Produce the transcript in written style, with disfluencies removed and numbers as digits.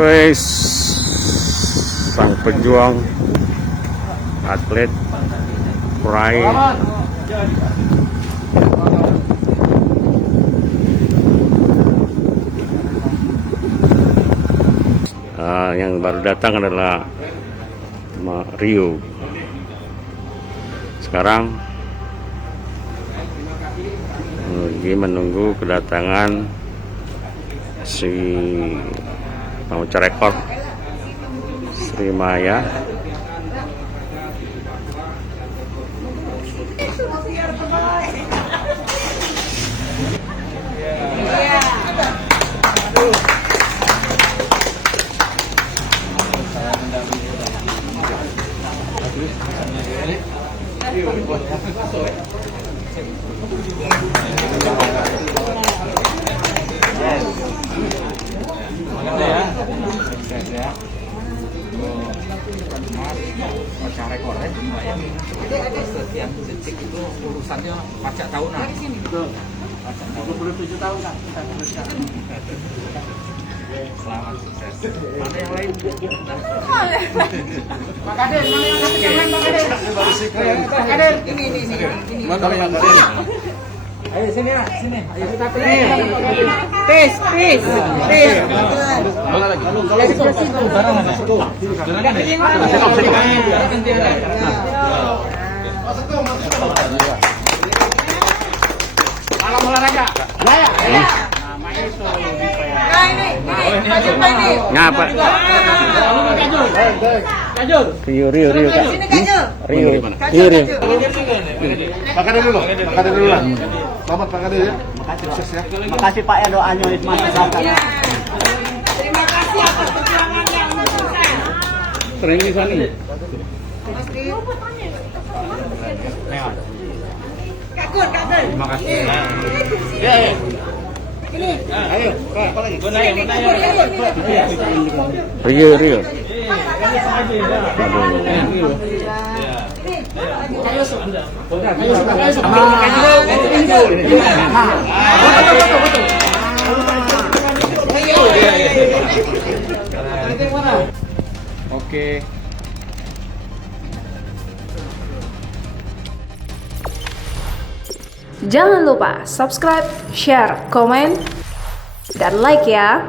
Wes, sang pejuang atlet peraih yang baru datang adalah Rio. Sekarang lagi menunggu kedatangan si pemecah rekor Sri Maya. Pecah rekor ya, jadi setiap detik itu urusannya pajak tahunan. Pajak tahun 27 tahun kan kita teruskan. Selamat sukses. Mana yang lain? Pak Kadir, mana yang lain? Pak Kadir. Pak Kadir, ini. Mana yang lain? Ayo sini lah, sini. Ayo kita pilih. Peace. Mana lagi? Kalau situ barang ada. Malam olahraga. Ya. Nama itu. Nah ini. Ngapa? Kajul. Rio. Sini Kajul. Rio. Pak Kadir dulu lah. Selamat Pak Kadir ya. Sukses ya. Makasih Pak ya doanya masyarakat. Ya. Terima kasih atas perjuangan yang sukses. Sering di sana. Mas Rio. Kak Gun. Terima kasih. Ya. Ini. Ayo, apa lagi? Rio. Oke. Jangan lupa subscribe, share, komen, dan like ya.